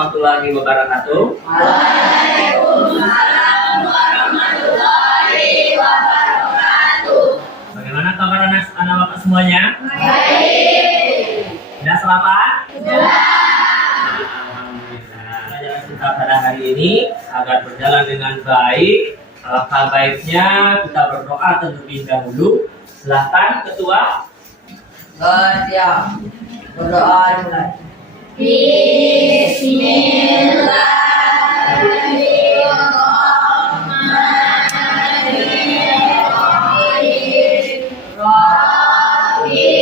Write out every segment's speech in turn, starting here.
warahmatullahi wabarakatuh. Waalaikumsalam warahmatullahi wabarakatuh. Bagaimana kabar anak bapak semuanya? Baik. Sudah selamat? Sudah. Alhamdulillah. Pelajaran kita pada hari ini agar berjalan dengan baik. Alangkah baiknya kita berdoa terlebih dahulu. Silahkan ketua. Siap. Berdoa mulai. Bismillahirrahmanirrahim. Rabbi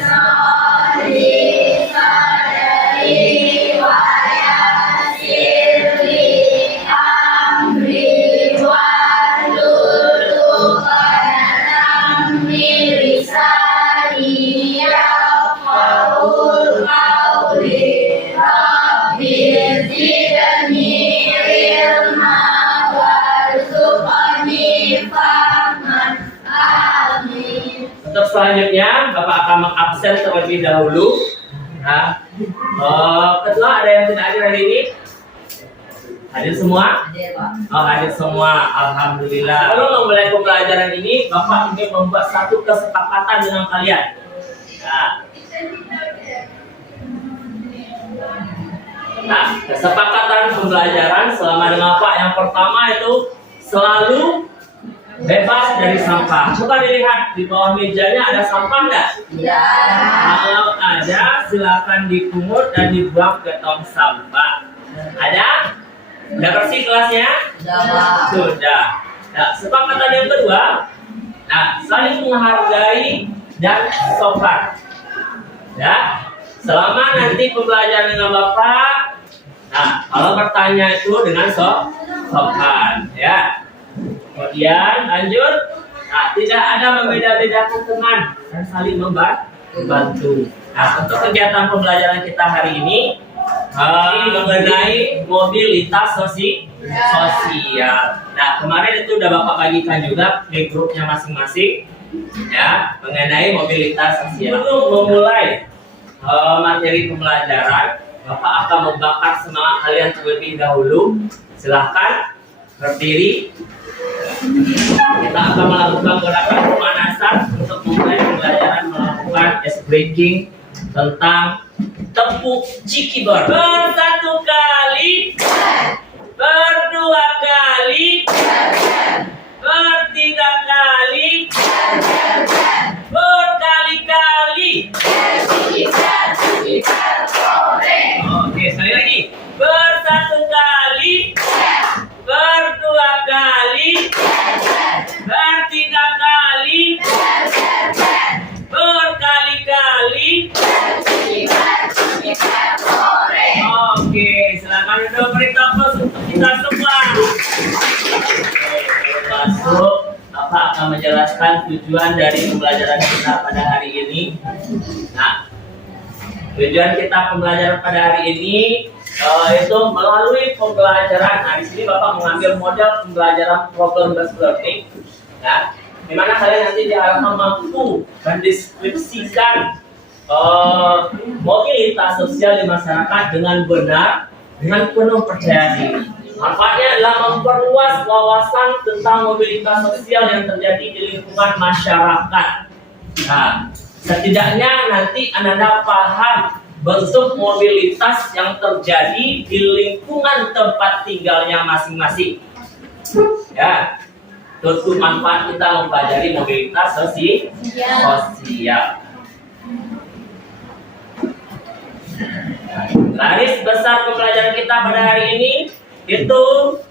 sholli sadri wa yassir li amri wahlul 'uqdatam min lisani yafqahu qawli. Rabbi zidni ilma warzuqni fahman. Amin. Untuk selanjutnya Bapak akan mengabsen terlebih dahulu. Nah, ketua ada yang tidak hadir hari ini? Hadir semua? Hadir, Pak. Oh, hadir semua. Alhamdulillah. Lalu memulai pembelajaran ini, Bapak ingin membuat satu kesepakatan dengan kalian. Nah, kesepakatan pembelajaran selama dengan Bapak yang pertama itu selalu bebas dari sampah. Coba dilihat di bawah mejanya ada sampah enggak? Kalau ada, silakan dipungut dan dibuang ke tong sampah. Ada? Sudah bersih kelasnya? Sudah, Pak. Sudah. Nah, kesepakatan yang kedua, saling menghargai dan sopan. Ya, selama nanti pembelajaran dengan Bapak, kalau bertanya itu dengan sopan, ya. Kemudian lanjut, tidak ada membeda-bedakan teman dan saling membantu. Untuk kegiatan pembelajaran kita hari ini mengenai mobilitas sosial. Nah, kemarin itu udah Bapak bagikan juga di grupnya masing-masing, ya, mengenai mobilitas sosial. Untuk memulai materi pembelajaran, Bapak akan membakar semangat kalian terlebih dahulu. Silahkan berdiri. Kita akan melakukan gerakan pemanasan untuk memulai pembelajaran melakukan ice breaking tentang tepuk cikibar. Bersatu kali, berdua kali, bertiga kali, berkali-kali. Oke, sekali lagi. Bersatu kali, berdua kali, bertiga kali, berkali-kali. Oke, silakan duduk, beri tepuk untuk kita semua. Masuk, Bapak akan menjelaskan tujuan dari pembelajaran kita pada hari ini. Nah, tujuan kita pembelajaran pada hari ini itu melalui pembelajaran. Nah, di sini Bapak mengambil model pembelajaran problem based learning, ya, di mana kalian nanti diharapkan mampu mendeskripsikan mobilitas sosial di masyarakat dengan benar, dengan penuh percaya diri. Manfaatnya adalah memperluas wawasan tentang mobilitas sosial yang terjadi di lingkungan masyarakat. Nah, setidaknya nanti Anda paham bentuk mobilitas yang terjadi di lingkungan tempat tinggalnya masing-masing. Ya, tentu manfaat kita mempelajari mobilitas sosial. Garis besar pembelajaran kita pada hari ini itu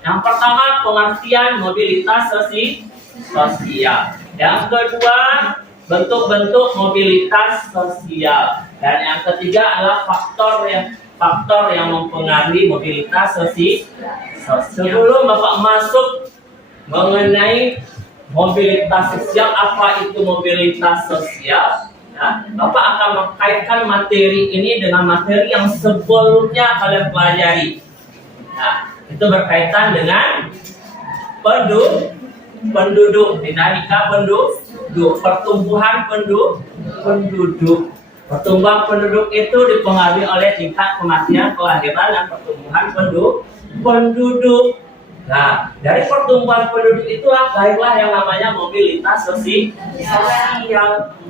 yang pertama pengertian mobilitas sosial. Yang kedua bentuk-bentuk mobilitas sosial. Dan yang ketiga adalah faktor yang mempengaruhi mobilitas sosial. Sebelum Bapak masuk mengenai mobilitas sosial, apa itu mobilitas sosial? Nah, Bapak akan mengkaitkan materi ini dengan materi yang sebelumnya kalian pelajari. Nah, itu berkaitan dengan penduduk, dinamika penduduk, pertumbuhan penduduk. Pertumbuhan penduduk itu dipengaruhi oleh tingkat kematian, kelahiran, dan pertumbuhan pertumbuhan penduduk. Nah, dari pertumbuhan penduduk itulah lahirlah yang namanya mobilitas sosial.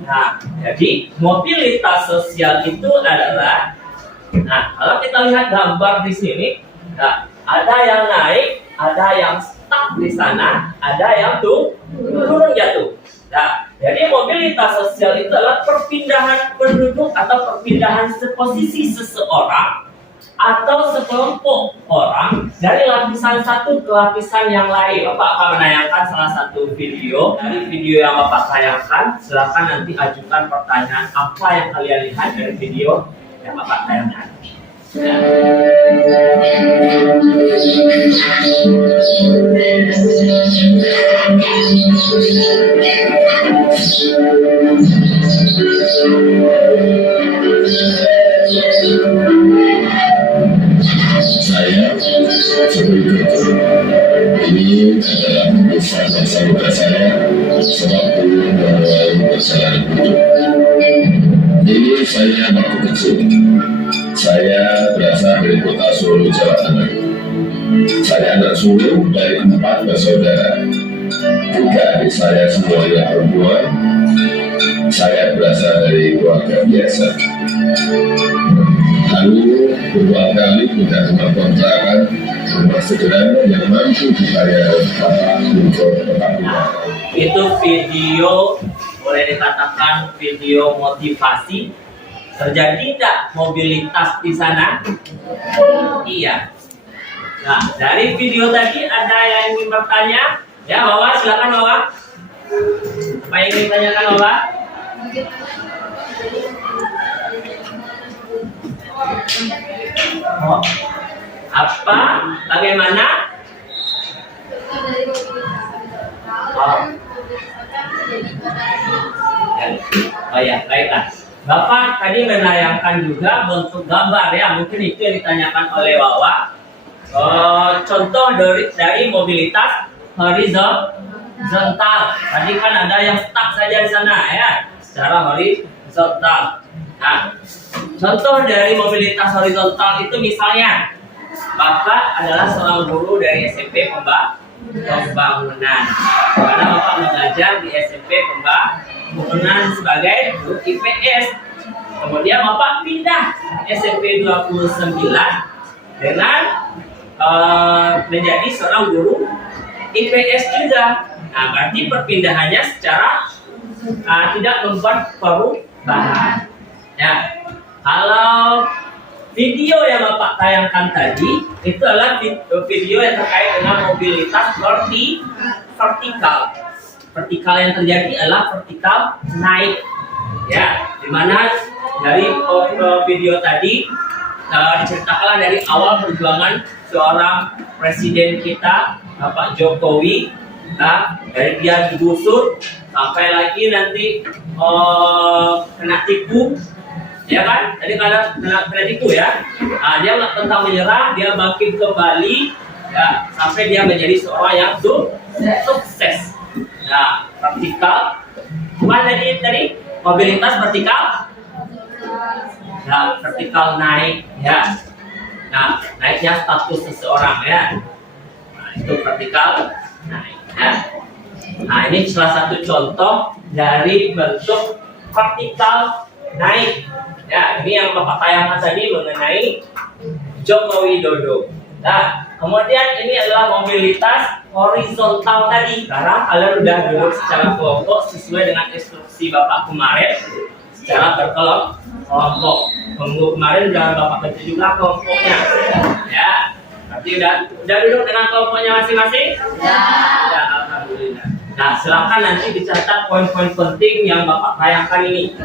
Nah, jadi mobilitas sosial itu adalah, nah kalau kita lihat gambar di sini, nah, ada yang naik, ada yang stuck di sana, ada yang turun jatuh. Nah, jadi mobilitas sosial itu adalah perpindahan penduduk atau perpindahan posisi seseorang atau sekelompok orang dari lapisan satu ke lapisan yang lain. Bapak akan menayangkan salah satu video. Dari video yang Bapak tayangkan, silakan nanti ajukan pertanyaan apa yang kalian lihat dari video yang Bapak tayangkan. Saya sebagai ketua ini adalah masa-masa saya sewaktu memulai perjalanan hidup. Ini saya waktu kecil. Saya berasal dari kota Solo, Jawa Tengah. Saya anak sulung dari 4 bersaudara. 3 adik saya semuanya perempuan. Saya berasal dari keluarga biasa. Lalu beberapa kali pindah rumah kontrakan, rumah sederhana yang mampu dibayar Bapak untuk tetap tinggal. Itu video, boleh dikatakan video motivasi. Terjadi tidak mobilitas di sana? Iya. Nah, dari video tadi ada yang ingin bertanya? Ya, Wawa, silakan Wawa. Apa yang ingin ditanyakan Wawa? Oh. Apa? Bagaimana? Oh. Oh ya, baiklah. Bapak tadi menayangkan juga bentuk gambar ya, mungkin itu yang ditanyakan oleh Wawa. Contoh dari mobilitas horizontal. Tadi kan ada yang stuck saja di sana ya, secara horizontal. Nah, contoh dari mobilitas horizontal itu misalnya, Bapak adalah seorang guru dari SMP Pembangunan. Karena Bapak mengajar di SMP Pembangunan sebagai guru IPS. Kemudian Bapak pindah SMP 29 dengan menjadi seorang guru IPS juga. Nah, berarti perpindahannya secara tidak membuat perubahan. Ya, kalau video yang Bapak tayangkan tadi itu adalah video yang terkait dengan mobilitas vertikal. Vertikal yang terjadi adalah vertikal naik. Ya, dimana dari video tadi diceritakan dari awal perjuangan seorang presiden kita, Bapak Jokowi. Nah, dari dia digusur sampai lagi nanti kena tipu. Ya kan? Tadi kena tipu ya. Nah, dia nggak tentang menyerah, dia bangkit kembali, ya, sampai dia menjadi seorang yang sukses. Nah, vertikal. Mana tadi? Mobilitas vertikal. Nah, vertikal naik, ya. Nah, naiknya status seseorang ya. Nah, itu vertikal naik. Ya. Nah, ini salah satu contoh dari bentuk vertikal naik. Ya, ini yang Bapak tayangkan tadi mengenai Joko Widodo. Nah, kemudian ini adalah mobilitas horizontal tadi. Sekarang kalian sudah duduk secara kelompok sesuai dengan instruksi Bapak kemarin secara berkelompok. Minggu kemarin udah Bapak baca juga kelompoknya. Ya, berarti udah duduk dengan kelompoknya masing-masing? Ya, alhamdulillah. Nah, silakan nanti dicatat poin-poin penting yang Bapak tayangkan ini.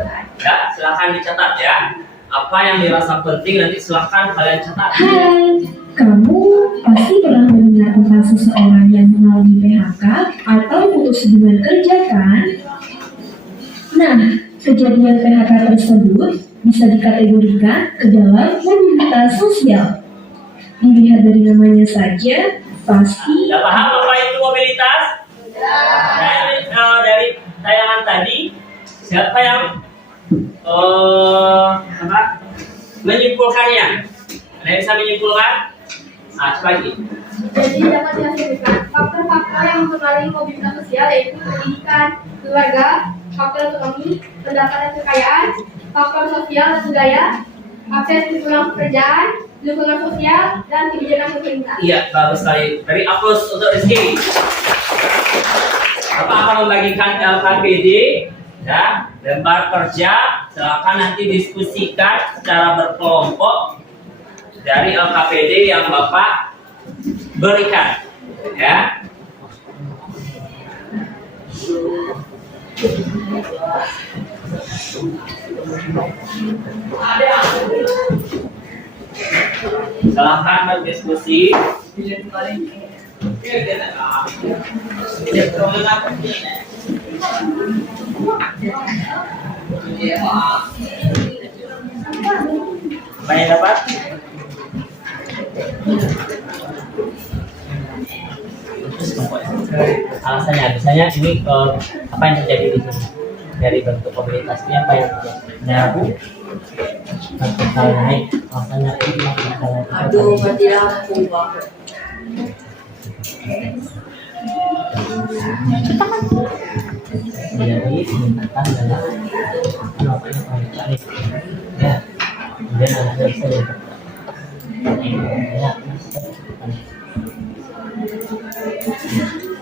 Ya, silakan dicatat ya. Apa yang dirasa penting nanti silakan kalian catat. Hai, kamu pasti pernah mendengar tentang seseorang yang mengalami PHK atau putus hubungan kerja kan? Nah, kejadian PHK tersebut bisa dikategorikan ke dalam mobilitas sosial. Dilihat dari namanya saja, pasti... Sudah paham apa itu mobilitas? Nah, dari tayangan tadi, siapa yang menyimpulkannya? Ada yang bisa menyimpulkan? Lagi. Jadi dapat dihasilkan faktor-faktor yang mempengaruhi mobilitas sosial yaitu pendidikan, keluarga, faktor ekonomi, pendapatan dan kekayaan, faktor sosial dan budaya, akses lingkungan pekerjaan, lingkungan sosial, dan kebijakan pemerintah. Iya, bagus sekali. Beri aplaus untuk Rizky. Bapak akan membagikan LKPD, ya, lembar kerja. Silakan nanti diskusikan secara berkelompok dari LKPD yang Bapak berikan, ya. Silakan berdiskusi. Apa yang dapat? Alasannya, misalnya ini apa yang terjadi di sini dari bentuk komunitasnya, apa yang terjadi? Nah, Bu, vertikal naik, alasannya ini vertikal naik. Aduh, mati lampu, Pak. Jadi meningkatkan dalam apa yang kami cari, ya. Kemudian ada bisa ya.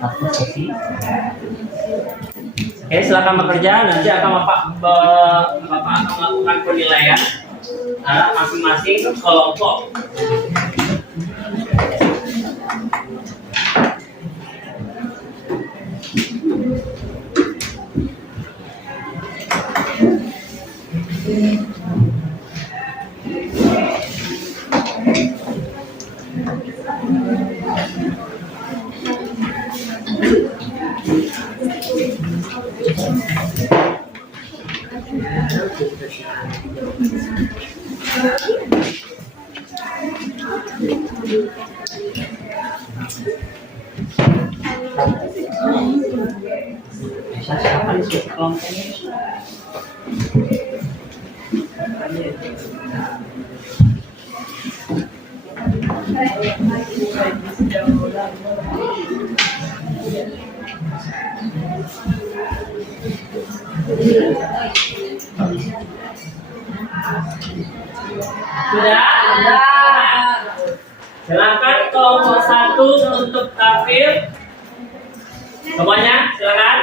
Satu sesi. Oke, silakan bekerja. Nanti akan Bapak akan melakukan penilaian masing-masing kelompok. Silakan disebut kelompoknya. Sudah? Silakan kelompok 1 untuk tampil. Semuanya, silakan.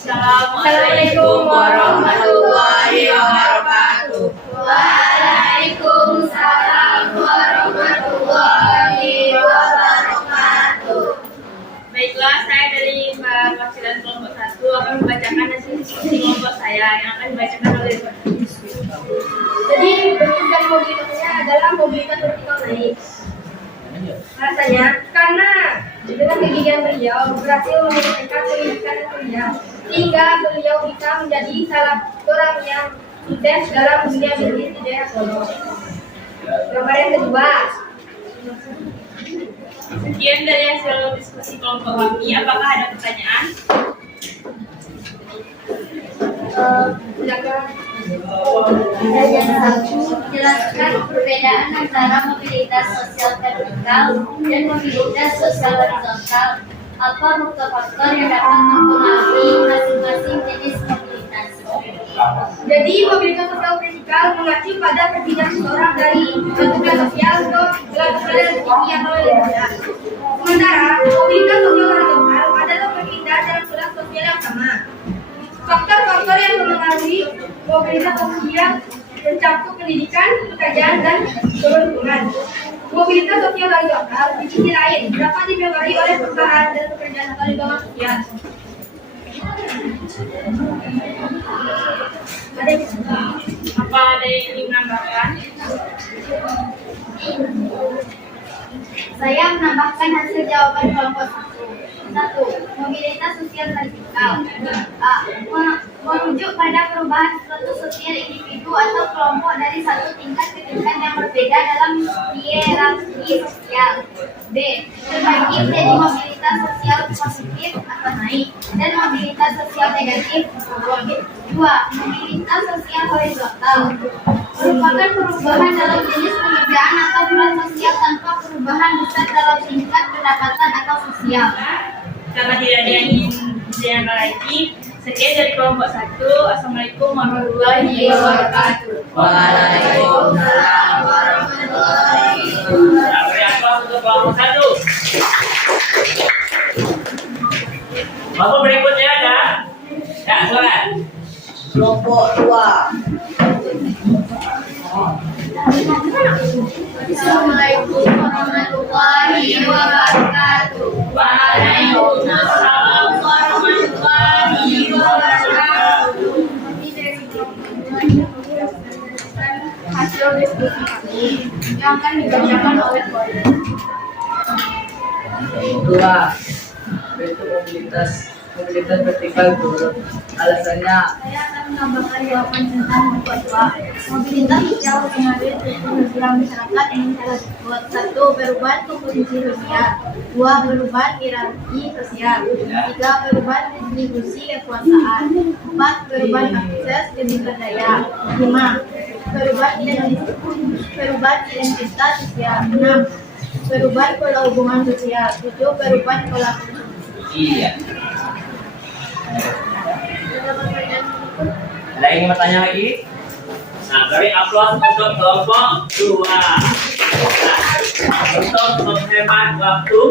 Assalamualaikum warahmatullahi wabarakatuh. Waalaikumsalam warahmatullahi wabarakatuh. Baiklah, saya dari perwakilan kelompok 1 akan membacakan hasil diskusi kelompok saya yang akan dibacakan oleh Pak. Jadi bentuk dari mobilitasnya adalah mobilitas vertikal naik. Alasannya karena dengan kegigihan beliau berhasil menyelesaikan pendidikan dan kuliah, sehingga beliau bisa menjadi salah seorang yang sukses dalam dunia bisnis di daerah Solo. Gambar yang kedua. Sekian dari hasil diskusi kelompok kami. Apakah ada pertanyaan? Silakan. Yang satu, jelaskan perbedaan antara mobilitas sosial vertikal dan mobilitas sosial horizontal. Apa faktor yang dapat mempengaruhi masing-masing jenis mobilitas? Jadi mobilitas sosial vertikal mengacu pada perpindahan seseorang dari lingkungan sosial ke lingkungan yang tinggi atau yang rendah. Sementara mobilitas sosial horizontal adalah perpindahan dalam kelas sosial yang sama. Faktor-faktor yang mempengaruhi mobilitas sosial mencakup pendidikan, pekerjaan, dan lingkungan. Mobilitas sosial horizontal di sisi lain dapat dipengaruhi oleh perubahan dan pekerjaan atau lingkungan sosial. Apa ada yang ingin menambahkan? Saya menambahkan hasil jawaban kelompok 1. Mobilitas sosial vertikal. A. Merujuk pada perubahan status sosial individu atau kelompok dari satu tingkat ke tingkat yang berbeda dalam hierarki sosial. B. Terbagi menjadi mobilitas sosial positif atau naik dan mobilitas sosial negatif turun. 2. Mobilitas sosial horizontal merupakan perubahan dalam jenis pekerjaan atau peran sosial tanpa perubahan besar dalam tingkat pendapatan atau sosial. Karena tidak ada yang ingin ditanyakan lagi, sekian dari kelompok 1. Assalamualaikum warahmatullahi wabarakatuh. Waalaikumsalam warahmatullahi wabarakatuh. Beri aplaus untuk kelompok 1. Kelompok berikutnya ada? Ya, silakan. Kelompok 2. Assalamualaikum warahmatullahi wabarakatuh. Waalaikumsalam warahmatullahi wabarakatuh. Hasil diskusi kami yang akan dibacakan oleh Boy. 2. Bentuk mobilitas vertikal turun. Alasannya Saya akan menambahkan jawaban tentang kelompok 2. Mobilitas sosial mengalir program masyarakat yang salah disebut. 1. Perubahan komposisi sosial. 2. Perubahan hierarki sosial. 3. Perubahan distribusi kekuasaan. 4. Perubahan akses demi berdaya. 5. Perubahan identitas sosial. 6. Perubahan pola hubungan sosial. 7. Perubahan pola konsumsi. Iya. Ada yang ingin bertanya lagi? Nah, beri aplaus untuk kelompok 2. Untuk menghemat waktu,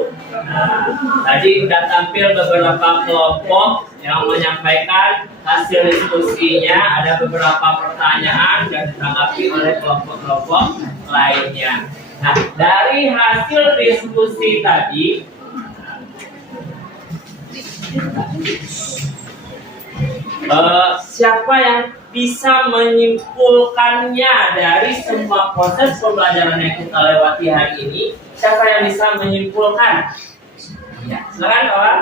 tadi sudah tampil beberapa kelompok yang menyampaikan hasil diskusinya. Ada beberapa pertanyaan dan ditanggapi oleh kelompok-kelompok lainnya. Nah, dari hasil diskusi tadi, siapa yang bisa menyimpulkannya dari semua proses pembelajaran yang kita lewati hari ini? Siapa yang bisa menyimpulkan? Ya, silakan kawan.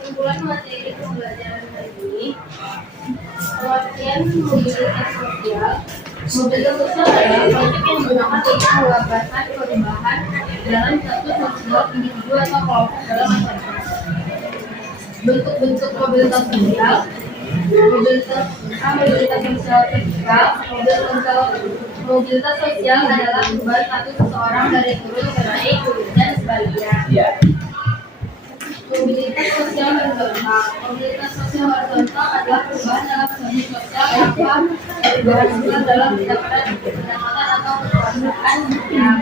Kesimpulan materi pembelajaran hari ini, pengertian mobilitas sosial. Mobilitas sosial adalah konsep yang digunakan untuk menggambarkan perubahan dalam status sosial individu atau kelompok dalam masyarakat. Bentuk-bentuk mobilitas sosial, mobilitas sosial vertikal. Mobilitas sosial adalah perubahan status seseorang dari turun ke naik dan sebaliknya. Ya. Mobilitas sosial horizontal. Mobilitas sosial horizontal adalah perubahan dalam status sosial tanpa perubahan besar dalam pendapatan atau kekuasaan sosial.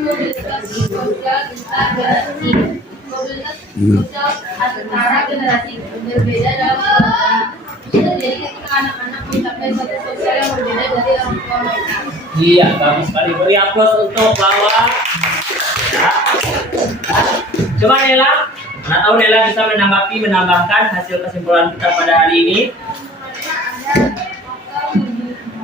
Mobilitas sosial antar generasi. Mobilitas sosial antara generasi berbeda dalam keluarga. Bisa terjadi ketika anak-anak mencapai status sosial yang berbeda dari orang tua mereka. Iya, bagus sekali. Beri aplaus untuk lawan. Ya. Coba Nela, mana tahu Nela bisa menambahkan hasil kesimpulan kita pada hari ini.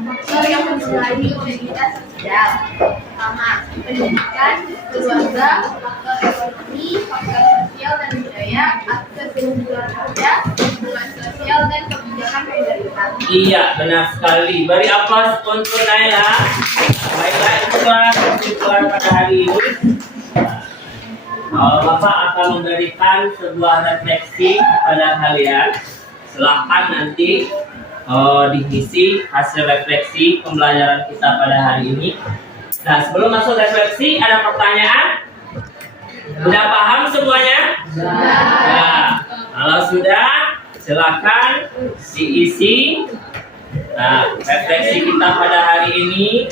Faktor yang mempengaruhi mobilitas sosial. Pertama, pendidikan, keluarga, faktor ekonomi, faktor sosial dan budaya, akses keunggulan kerja, hubungan sosial dan kebijakan pemerintah. Iya, benar sekali. Beri aplaus untuk Naila. Baiklah, itulah kesimpulan pada hari ini. Bapak akan memberikan sebuah refleksi kepada kalian. Silahkan nanti diisi hasil refleksi pembelajaran kita pada hari ini. Nah, sebelum masuk refleksi, ada pertanyaan? Sudah paham semuanya? Ya. Kalau sudah, silakan diisi. Nah, refleksi kita pada hari ini.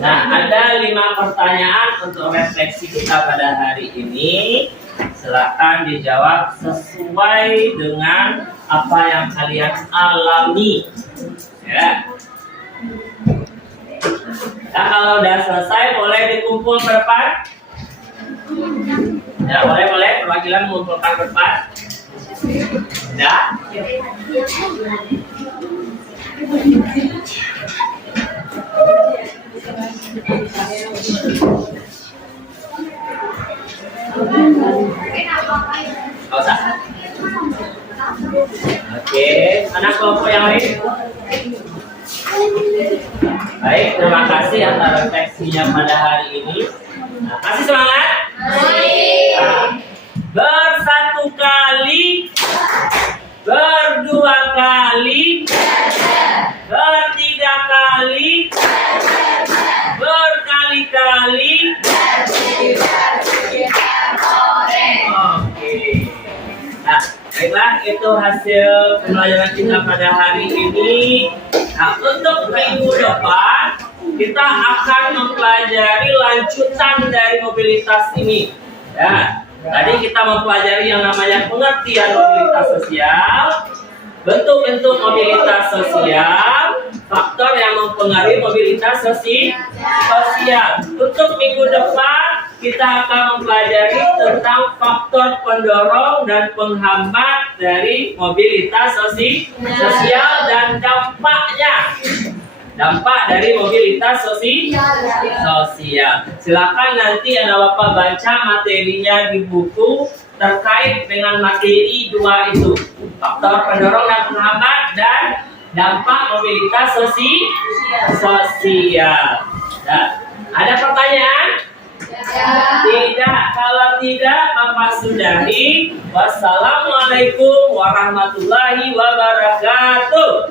Nah, ada Ada 5 pertanyaan untuk refleksi kita pada hari ini. Silakan dijawab sesuai dengan apa yang kalian alami. Ya. Nah, kalau udah selesai boleh dikumpul berdepan. Ya, boleh perwakilan mengumpulkan berdepan. Ya. Nggak usah. Oke, anak kelompok yang lain. Baik, terima kasih atas refleksinya pada hari ini. Nah, kasih semangat. Nah, bersatu kali, berdua kali, bertiga kali, berkali-kali. Oke. Nah, baiklah, itu hasil pembelajaran kita pada hari ini. Nah, untuk minggu depan kita akan mempelajari lanjutan dari mobilitas ini. Ya, tadi kita mempelajari yang namanya pengertian mobilitas sosial, bentuk-bentuk mobilitas sosial, faktor yang mempengaruhi mobilitas sosial. Untuk minggu depan kita akan mempelajari tentang faktor pendorong dan penghambat dari mobilitas sosial dan dampaknya. Dampak dari mobilitas sosial. Silakan nanti ada Bapak baca materinya di buku terkait dengan materi 2 itu. Faktor pendorong dan penghambat dan dampak mobilitas sosial. Nah, ada pertanyaan? Tidak. Kalau tidak, Bapak sudahi. Wassalamualaikum warahmatullahi wabarakatuh.